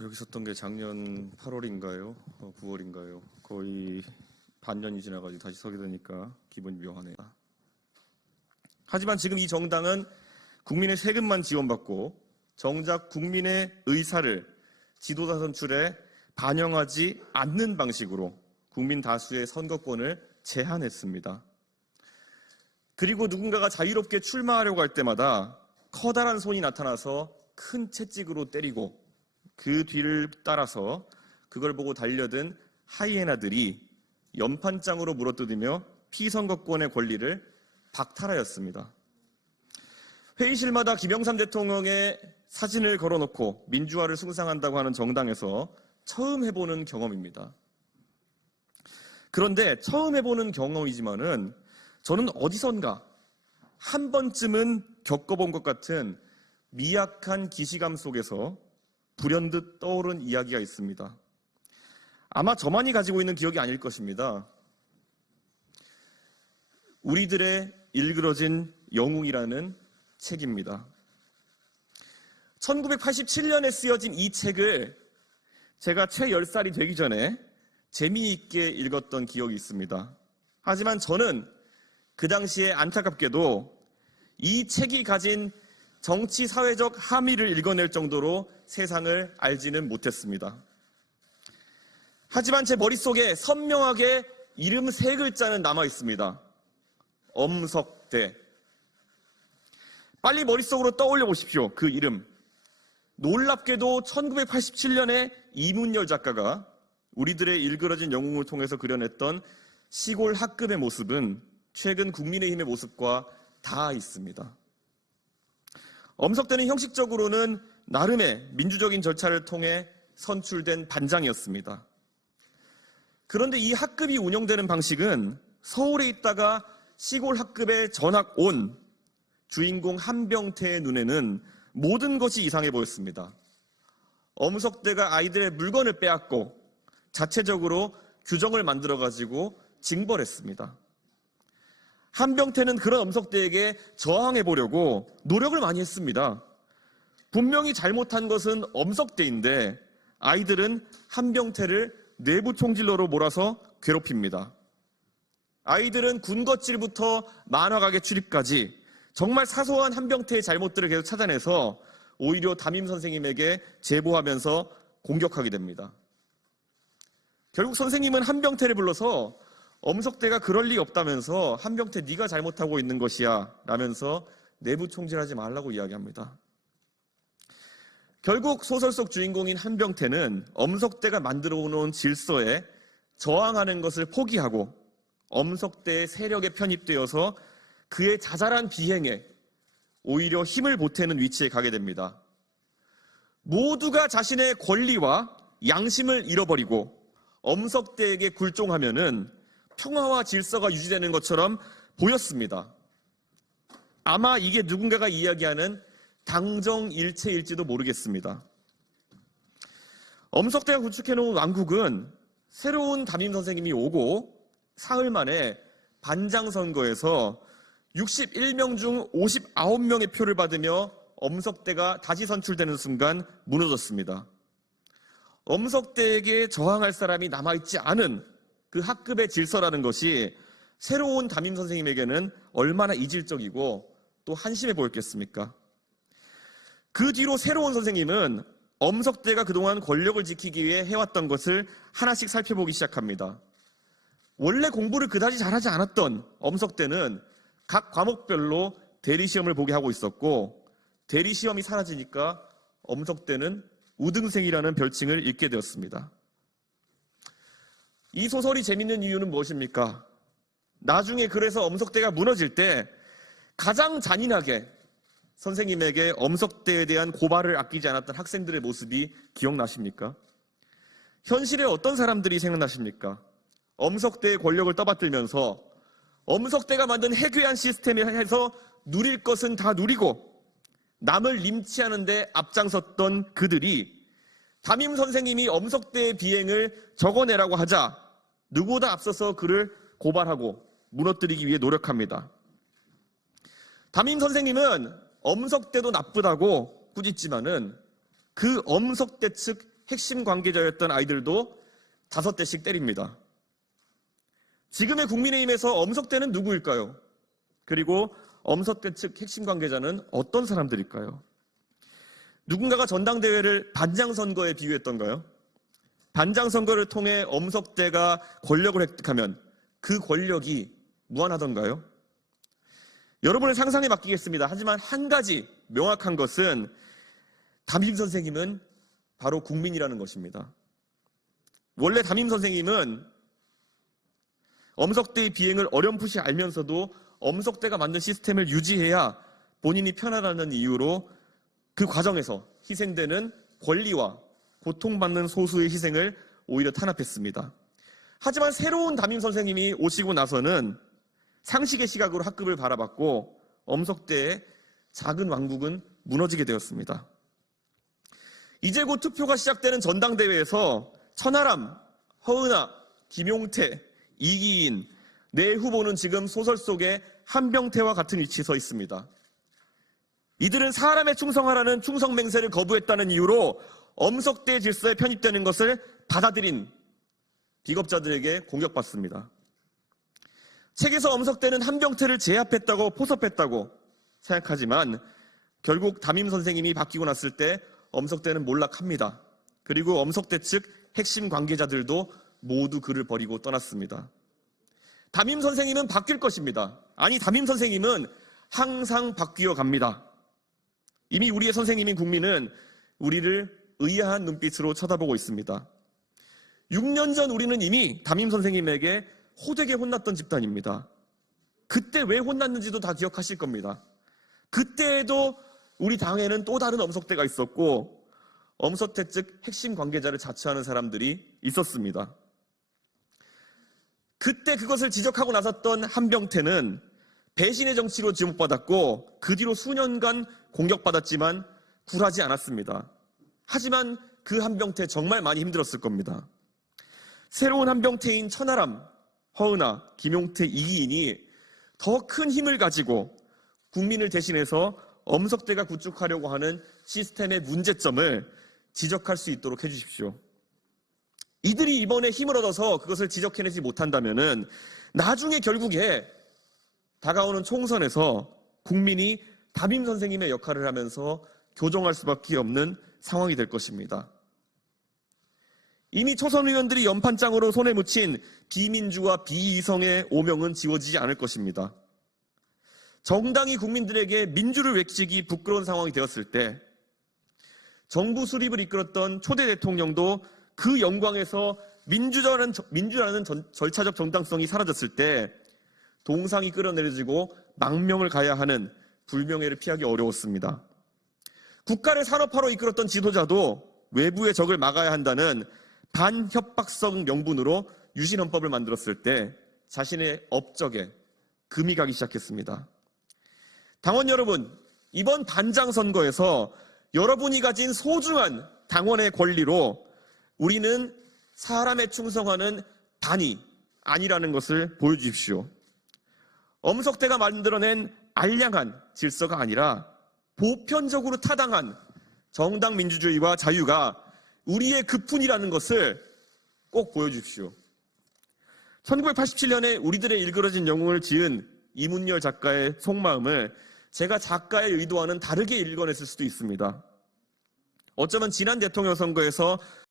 여기 있었던 게 작년 8월인가요? 9월인가요? 거의 반년이 지나가지고 다시 서게 되니까 기분이 묘하네요. 하지만 지금 이 정당은 국민의 세금만 지원받고 정작 국민의 의사를 지도자 선출에 반영하지 않는 방식으로 국민 다수의 선거권을 제한했습니다. 그리고 누군가가 자유롭게 출마하려고 할 때마다 커다란 손이 나타나서 큰 채찍으로 때리고 그 뒤를 따라서 그걸 보고 달려든 하이에나들이 연판장으로 물어뜯으며 피선거권의 권리를 박탈하였습니다. 회의실마다 김영삼 대통령의 사진을 걸어놓고 민주화를 숭상한다고 하는 정당에서 처음 해보는 경험입니다. 그런데 처음 해보는 경험이지만은 저는 어디선가 한 번쯤은 겪어본 것 같은 미약한 기시감 속에서 불현듯 떠오른 이야기가 있습니다. 아마 저만이 가지고 있는 기억이 아닐 것입니다. 우리들의 일그러진 영웅이라는 책입니다. 1987년에 쓰여진 이 책을 제가 채 10살이 되기 전에 재미있게 읽었던 기억이 있습니다. 하지만 저는 그 당시에 안타깝게도 이 책이 가진 정치 사회적 함의를 읽어낼 정도로 세상을 알지는 못했습니다. 하지만 제 머릿속에 선명하게 이름 3글자는 남아 있습니다. 엄석대. 빨리 머릿속으로 떠올려 보십시오. 그 이름. 놀랍게도 1987년에 이문열 작가가 우리들의 일그러진 영웅을 통해서 그려냈던 시골 학급의 모습은 최근 국민의힘의 모습과 다 있습니다. 엄석대는 형식적으로는 나름의 민주적인 절차를 통해 선출된 반장이었습니다. 그런데 이 학급이 운영되는 방식은 서울에 있다가 시골 학급에 전학 온 주인공 한병태의 눈에는 모든 것이 이상해 보였습니다. 엄석대가 아이들의 물건을 빼앗고 자체적으로 규정을 만들어가지고 징벌했습니다. 한병태는 그런 엄석대에게 저항해보려고 노력을 많이 했습니다. 분명히 잘못한 것은 엄석대인데 아이들은 한병태를 내부 총질러로 몰아서 괴롭힙니다. 아이들은 군것질부터 만화가게 출입까지 정말 사소한 한병태의 잘못들을 계속 찾아내서 오히려 담임 선생님에게 제보하면서 공격하게 됩니다. 결국 선생님은 한병태를 불러서 엄석대가 그럴 리 없다면서 한병태 네가 잘못하고 있는 것이야 라면서 내부 총질하지 말라고 이야기합니다. 결국 소설 속 주인공인 한병태는 엄석대가 만들어 놓은 질서에 저항하는 것을 포기하고 엄석대의 세력에 편입되어서 그의 자잘한 비행에 오히려 힘을 보태는 위치에 가게 됩니다. 모두가 자신의 권리와 양심을 잃어버리고 엄석대에게 굴종하면은 평화와 질서가 유지되는 것처럼 보였습니다. 아마 이게 누군가가 이야기하는 당정일체일지도 모르겠습니다. 엄석대가 구축해놓은 왕국은 새로운 담임 선생님이 오고 사흘 만에 반장선거에서 61명 중 59명의 표를 받으며 엄석대가 다시 선출되는 순간 무너졌습니다. 엄석대에게 저항할 사람이 남아있지 않은 그 학급의 질서라는 것이 새로운 담임 선생님에게는 얼마나 이질적이고 또 한심해 보였겠습니까? 그 뒤로 새로운 선생님은 엄석대가 그동안 권력을 지키기 위해 해왔던 것을 하나씩 살펴보기 시작합니다. 원래 공부를 그다지 잘하지 않았던 엄석대는 각 과목별로 대리시험을 보게 하고 있었고 대리시험이 사라지니까 엄석대는 우등생이라는 별칭을 잊게 되었습니다. 이 소설이 재밌는 이유는 무엇입니까? 나중에 그래서 엄석대가 무너질 때 가장 잔인하게 선생님에게 엄석대에 대한 고발을 아끼지 않았던 학생들의 모습이 기억나십니까? 현실에 어떤 사람들이 생각나십니까? 엄석대의 권력을 떠받들면서 엄석대가 만든 해괴한 시스템에서 누릴 것은 다 누리고 남을 림치하는 데 앞장섰던 그들이 담임 선생님이 엄석대의 비행을 적어내라고 하자 누구보다 앞서서 그를 고발하고 무너뜨리기 위해 노력합니다. 담임 선생님은 엄석대도 나쁘다고 꾸짖지만은 그 엄석대 측 핵심 관계자였던 아이들도 5대씩 때립니다. 지금의 국민의힘에서 엄석대는 누구일까요? 그리고 엄석대 측 핵심 관계자는 어떤 사람들일까요? 누군가가 전당대회를 반장선거에 비유했던가요? 반장선거를 통해 엄석대가 권력을 획득하면 그 권력이 무한하던가요? 여러분의 상상에 맡기겠습니다. 하지만 한 가지 명확한 것은 담임 선생님은 바로 국민이라는 것입니다. 원래 담임 선생님은 엄석대의 비행을 어렴풋이 알면서도 엄석대가 만든 시스템을 유지해야 본인이 편하다는 이유로 그 과정에서 희생되는 권리와 고통받는 소수의 희생을 오히려 탄압했습니다. 하지만 새로운 담임 선생님이 오시고 나서는 상식의 시각으로 학급을 바라봤고 엄석대의 작은 왕국은 무너지게 되었습니다. 이제 곧 투표가 시작되는 전당대회에서 천하람, 허은하, 김용태, 이기인 네 후보는 지금 소설 속에 한병태와 같은 위치에 서 있습니다. 이들은 사람에 충성하라는 충성맹세를 거부했다는 이유로 엄석대 질서에 편입되는 것을 받아들인 비겁자들에게 공격받습니다. 책에서 엄석대는 한병태를 제압했다고 포섭했다고 생각하지만 결국 담임 선생님이 바뀌고 났을 때 엄석대는 몰락합니다. 그리고 엄석대 측 핵심 관계자들도 모두 그를 버리고 떠났습니다. 담임 선생님은 바뀔 것입니다. 아니, 담임 선생님은 항상 바뀌어 갑니다. 이미 우리의 선생님인 국민은 우리를 의아한 눈빛으로 쳐다보고 있습니다. 6년 전 우리는 이미 담임 선생님에게 호되게 혼났던 집단입니다. 그때 왜 혼났는지도 다 기억하실 겁니다. 그때에도 우리 당에는 또 다른 엄석대가 있었고 엄석대 측 핵심 관계자를 자처하는 사람들이 있었습니다. 그때 그것을 지적하고 나섰던 한병태는 배신의 정치로 지목받았고 그 뒤로 수년간 공격받았지만 굴하지 않았습니다. 하지만 그 한병태 정말 많이 힘들었을 겁니다. 새로운 한병태인 천하람, 허은하, 김용태, 이기인이 더 큰 힘을 가지고 국민을 대신해서 엄석대가 구축하려고 하는 시스템의 문제점을 지적할 수 있도록 해주십시오. 이들이 이번에 힘을 얻어서 그것을 지적해내지 못한다면은 나중에 결국에 다가오는 총선에서 국민이 담임 선생님의 역할을 하면서 교정할 수밖에 없는 상황이 될 것입니다. 이미 초선 의원들이 연판장으로 손에 묻힌 비민주와 비이성의 오명은 지워지지 않을 것입니다. 정당이 국민들에게 민주를 외치기 부끄러운 상황이 되었을 때 정부 수립을 이끌었던 초대 대통령도 그 영광에서 민주라는 절차적 정당성이 사라졌을 때 동상이 끌어내려지고 망명을 가야 하는 불명예를 피하기 어려웠습니다. 국가를 산업화로 이끌었던 지도자도 외부의 적을 막아야 한다는 반협박성 명분으로 유신헌법을 만들었을 때 자신의 업적에 금이 가기 시작했습니다. 당원 여러분, 이번 반장 선거에서 여러분이 가진 소중한 당원의 권리로 우리는 사람에 충성하는 단이 아니라는 것을 보여주십시오. 엄석대가 만들어낸 알량한 질서가 아니라 보편적으로 타당한 정당 민주주의와 자유가 우리의 그뿐이라는 것을 꼭 보여주십시오. 1987년에 우리들의 일그러진 영웅을 지은 이문열 작가의 속마음을 제가 작가의 의도와는 다르게 읽어냈을 수도 있습니다. 어쩌면 지난 대통령 선거에서